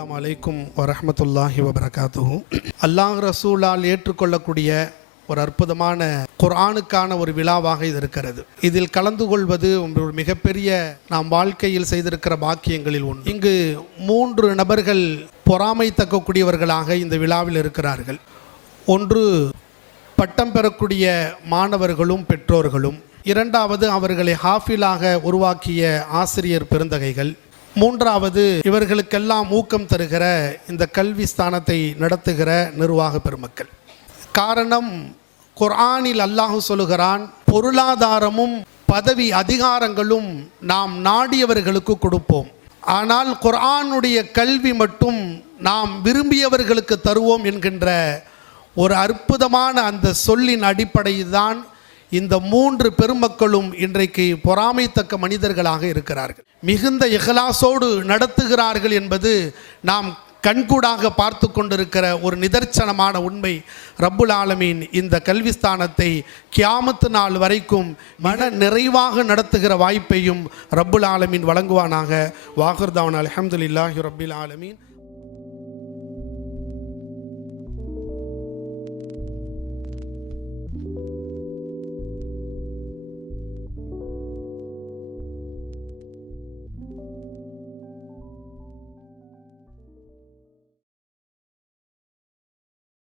அஸ்ஸலாமு அலைக்கும் வரஹ்மத்துல்லாஹி வபரகாத்துஹு. அல்லாஹ் ரசூலால் ஏற்றுக்கொள்ளக்கூடிய ஒரு அற்புதமான குர்ஆனுக்கான ஒரு விழாவாக இது இருக்கிறது. இதில் கலந்து கொள்வது ஒரு மிகப்பெரிய நாம் வாழ்க்கையில் செய்திருக்கிற பாக்கியங்களில் ஒன்று. இங்கு 3 நபர்கள் பொறாமை தக்கக்கூடியவர்களாக இந்த விழாவில் இருக்கிறார்கள். ஒன்று, பட்டம் பெறக்கூடிய மாணவர்களும் பெற்றோர்களும். இரண்டாவது, அவர்களை ஹாஃபிலாக உருவாக்கிய ஆசிரியர் பெருந்தகைகள். மூன்றாவது, இவர்களுக்கெல்லாம் ஊக்கம் தருகிற இந்த கல்வி ஸ்தானத்தை நடத்துகிற நிர்வாக பெருமக்கள். காரணம், குர்ஆனில் அல்லாஹ் சொல்லுகிறான், பொருளாதாரமும் பதவி அதிகாரங்களும் நாம் நாடியவர்களுக்கு கொடுப்போம், ஆனால் குர்ஆனுடைய கல்வி மட்டும் நாம் விரும்பியவர்களுக்கு தருவோம் என்கின்ற ஒரு அற்புதமான அந்த சொல்லின் அடிப்படையில் தான் இந்த 3 பெருமக்களும் இன்றைக்கு பொறாமைத்தக்க மனிதர்களாக இருக்கிறார்கள். மிகுந்த இஹ்லாஸோடு நடத்துகிறார்கள் என்பது நாம் கண்கூடாக பார்த்து கொண்டிருக்கிற ஒரு நிதர்சனமான உண்மை. ரப்புல் ஆலமீன் இந்த கல்விஸ்தானத்தை கியாமத்து நாள் வரைக்கும் மன நிறைவாக நடத்துகிற வாய்ப்பையும் ரப்புல் ஆலமீன் வழங்குவானாக. வாஹிர் தஅவானா அல்ஹம்துலில்லாஹி ரப்பில் ஆலமீன்.